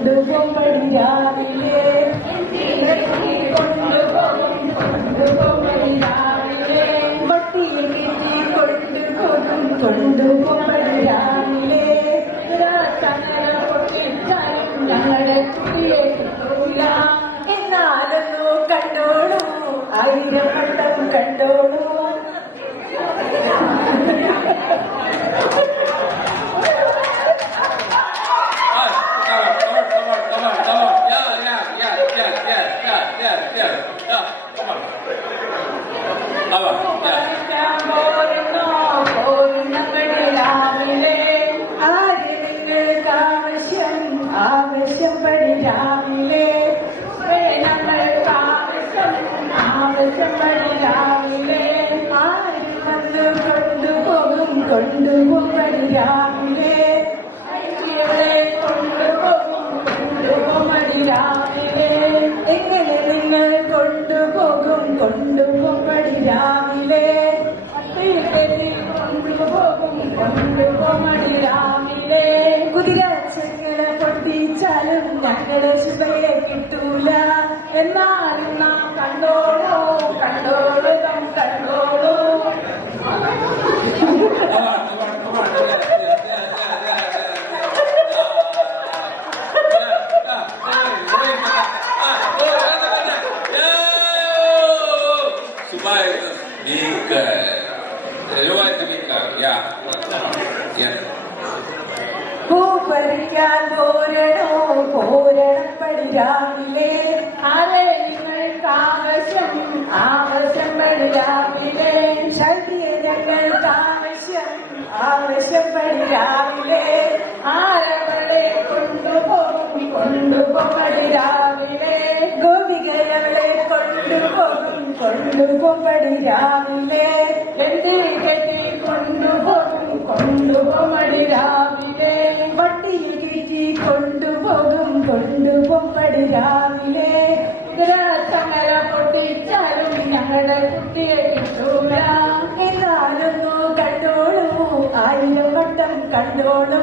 കൊണ്ടുപോകും രാവിലെ വട്ടിയിൽ കെട്ടി കൊണ്ടുപോകും രാവിലെ ഞങ്ങളുടെ കുട്ടിയെ കിട്ടൂല എന്നാലൊന്നു കണ്ടോളൂ 1000 വട്ടം കണ്ടോളൂ ആവശ്യപ്പടി രാവിലെ ആവശ്യപ്പടി രാവിലെ ആരും വന്ന് കൊണ്ടുപോകും രാവിലെ കൊണ്ടുപോകും രാവിലെ എങ്ങനെ നിങ്ങൾ കൊണ്ടുപോകും രാവിലെ കൊണ്ടുപോകും രാവിലെ കുതിര ചെങ്ങല പൊട്ടിച്ചാലും ഞങ്ങളുടെ ശുഭയെ കിട്ടൂല എന്നാലും നാം കണ്ടോളൂ പൂപ്പറിക്കാൻ പോരണപ്പടി രാവിലെ ആരെ നിങ്ങൾക്ക് ആവശ്യം പടി രാവിലെ ശക്തിയ ഞങ്ങൾക്ക് ആവശ്യപ്പടി രാവിലെ ആരവളെ കൊണ്ടുപോകും പടി രാവിലെ ഗോപികരവളെ കൊണ്ടുപോകും പടി രാവിലെ എന്ത് കെട്ടി കൊണ്ടുപോകും പടി രാവിലെ വട്ടിയിൽ കയറ്റി കൊണ്ടുപോകും പടി രാവിലെ തങ്ങള പൊട്ടിച്ചാലും ഞങ്ങളുടെ കുട്ടിയെ കിട്ടൂല എന്നാലൊന്നു കണ്ടോളൂ 1000 വട്ടം കണ്ടോളൂ